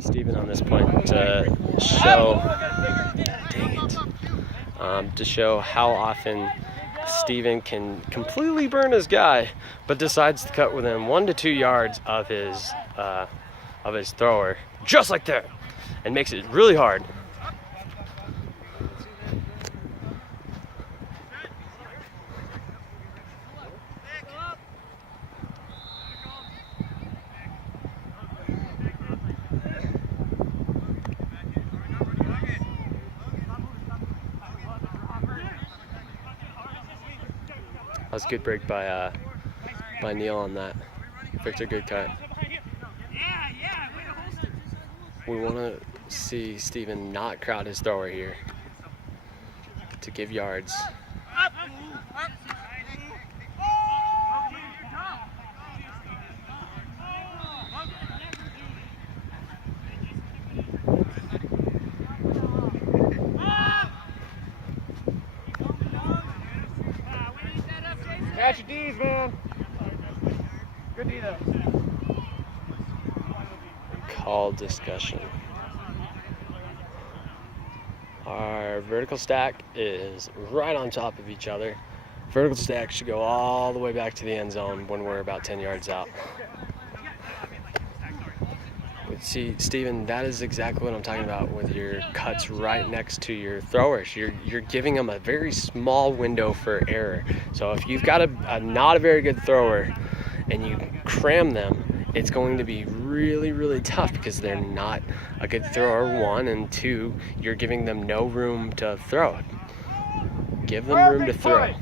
Steven on this point to show, to show how often Steven can completely burn his guy, but decides to cut within 1 to 2 yards of his thrower, just like that, and makes it really hard. That was a good break by Neil on that. Victor, good cut. We want to see Steven not crowd his thrower here to give yards. Catch your D's, man. Good D, though. Call discussion. Our vertical stack is right on top of each other. Vertical stack should go all the way back to the end zone when we're about 10 yards out. But see, Steven, that is exactly what I'm talking about with your cuts right next to your throwers. You're giving them a very small window for error. So if you've got a not a very good thrower and you cram them, it's going to be really, really tough because they're not a good thrower, 1, and 2, you're giving them no room to throw. Give them room to throw.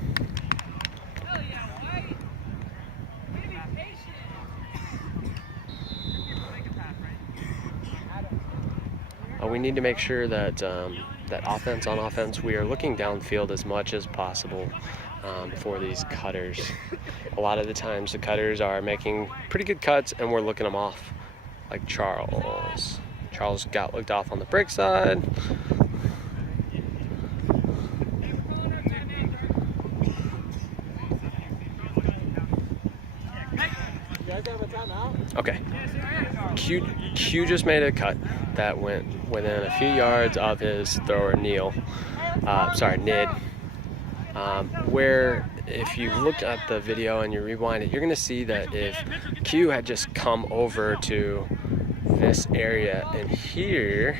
We need to make sure that that on offense, we are looking downfield as much as possible for these cutters. A lot of the times the cutters are making pretty good cuts and we're looking them off, like Charles. Charles got looked off on the break side. Okay. Q just made a cut that went within a few yards of his thrower, Nid. Where if you look at the video and you rewind it, you're going to see that if Q had just come over to this area and here,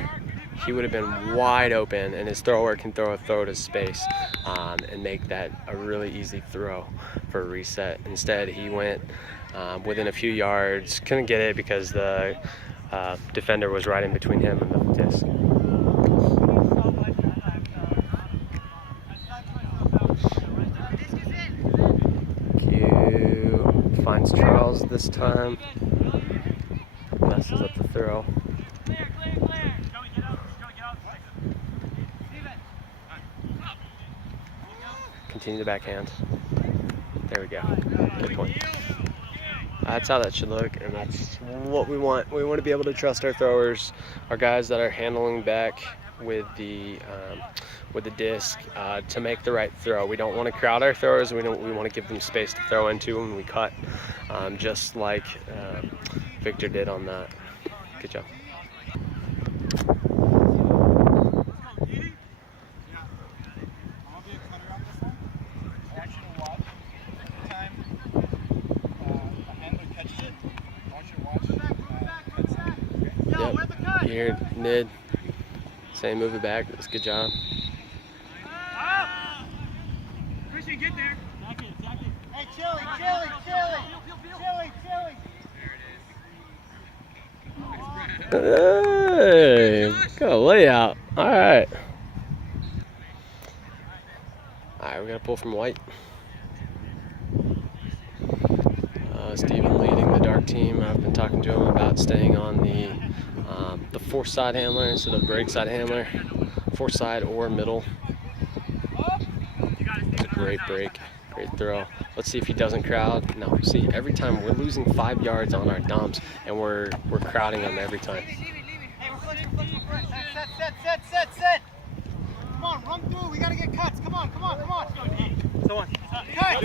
he would have been wide open, and his thrower can throw a throw to space and make that a really easy throw for a reset. Instead, he went within a few yards, couldn't get it because the defender was right in between him and the disc. Q finds Charles this time, messes up the throw. Continue the backhand. There we go. Good point. That's how that should look, and that's what we want. We want to be able to trust our throwers, our guys that are handling back with the disc to make the right throw. We don't want to crowd our throwers. We want to give them space to throw into when we cut, just like Victor did on that. Good job. Here, Nid, same move it back. That's a good job. Christian, get there. Hey, Chili. Hey, got a layout. All right. We got to pull from White. Steven leading the dark team. I've been talking to him about staying on the force side handler instead of break side handler. Force side or middle. It's a great break, great throw. Let's see if he doesn't crowd. No, see, every time we're losing 5 yards on our dumps and we're crowding them every time. Hey, we're flipping. Set. Come on, run through. We gotta get cuts. Come on. Someone. Cut.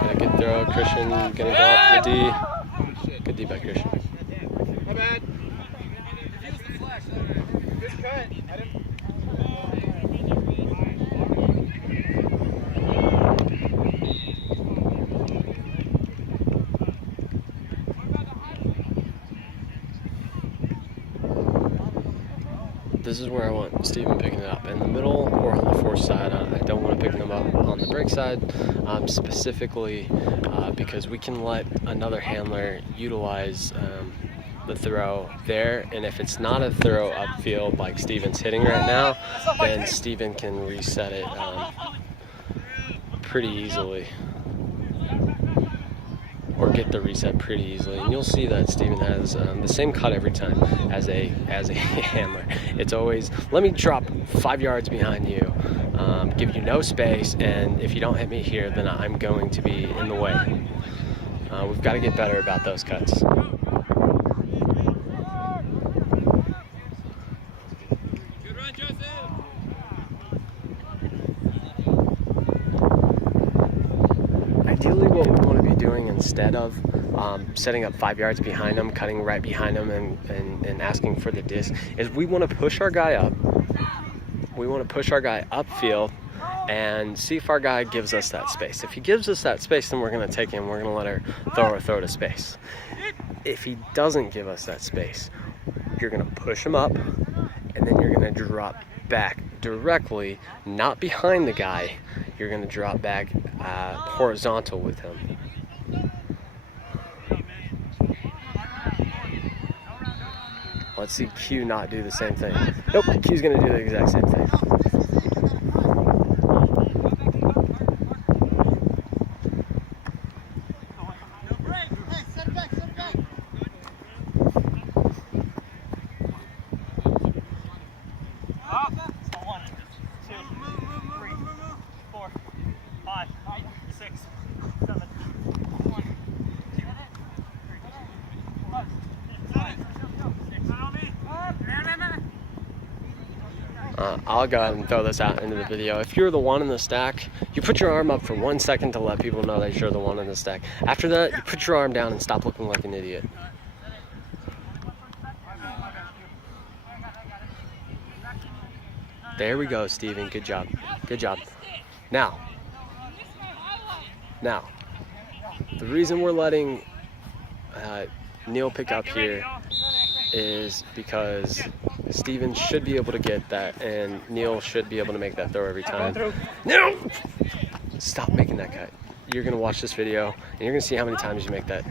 Got a good throw. Christian gonna go off the D. Good D by Christian. My bad. cut. I didn't. This is where I want Steven picking it up, in the middle or on the force side. I don't want to pick them up on the break side, specifically because we can let another handler utilize the throw there, and if it's not a throw upfield like Steven's hitting right now, then Steven can reset it pretty easily, or get the reset pretty easily. And you'll see that Steven has the same cut every time as a handler. It's always, let me drop 5 yards behind you, give you no space, and if you don't hit me here, then I'm going to be in the way. We've got to get better about those cuts. Ideally, what we want to be doing instead of setting up 5 yards behind them, cutting right behind them, and asking for the disc, is we want to push our guy up. We want to push our guy upfield and see if our guy gives us that space. If he gives us that space, then we're going to take him. We're going to let our thrower throw to space. If he doesn't give us that space, you're going to push him up, and then you're going to drop back directly, not behind the guy. You're going to drop back horizontal with him. Let's see Q not do the same thing. Nope, Q's going to do the exact same thing. I'll go ahead and throw this out into the video. If you're the one in the stack, you put your arm up for 1 second to let people know that you're the one in the stack. After that, you put your arm down and stop looking like an idiot. There we go, Steven. Good job. Good job. Now, the reason we're letting Neil pick up here is because Steven should be able to get that, and Neil should be able to make that throw every time. No! Stop making that cut. You're going to watch this video, and you're going to see how many times you make that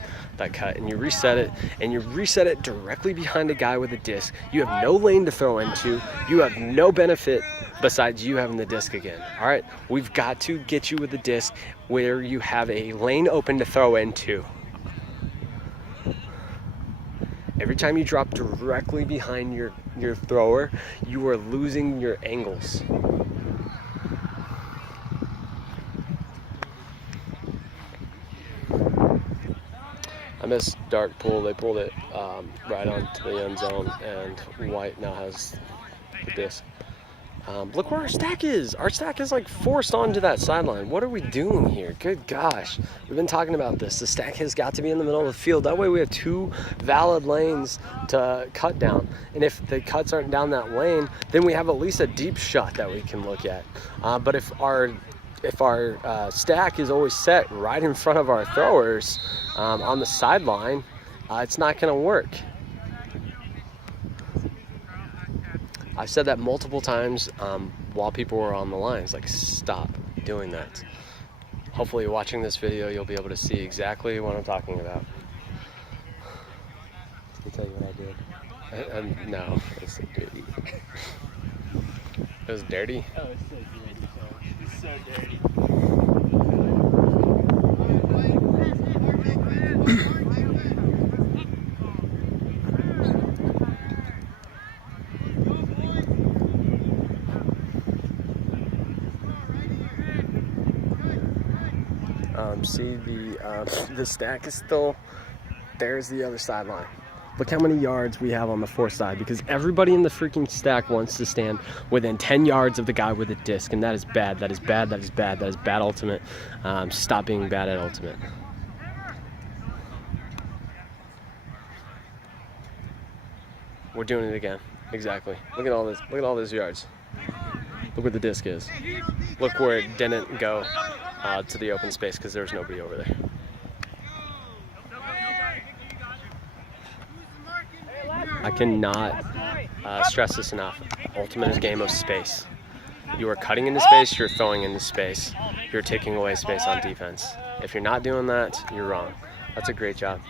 cut, and you reset it directly behind a guy with a disc. You have no lane to throw into. You have no benefit besides you having the disc again. All right? We've got to get you with the disc where you have a lane open to throw into. Every time you drop directly behind your thrower, you are losing your angles. I missed dark pull. They pulled it right onto the end zone, and White now has the disc. Look where our stack is. Our stack is like forced onto that sideline. What are we doing here? Good gosh. We've been talking about this. The stack has got to be in the middle of the field. That way we have 2 valid lanes to cut down. And if the cuts aren't down that lane, then we have at least a deep shot that we can look at. But if our stack is always set right in front of our throwers on the sideline, it's not going to work. I've said that multiple times while people were on the lines, like, stop doing that. Hopefully watching this video, you'll be able to see exactly what I'm talking about. Let me tell you what I did. No, it's so dirty. It was dirty? Oh, it's so dirty. It's so dirty. See the stack is still, there's the other sideline. Look how many yards we have on the force side, because everybody in the freaking stack wants to stand within 10 yards of the guy with a disc, and that is bad. That is bad. That is bad. That is bad ultimate. Stop being bad at ultimate. We're doing it again. Exactly. Look at all this. Look at all those yards. Look where the disc is. Look where it didn't go to the open space because there was nobody over there. I cannot stress this enough. Ultimate is a game of space. You are cutting into space, you're throwing into space, you're taking away space on defense. If you're not doing that, you're wrong. That's a great job.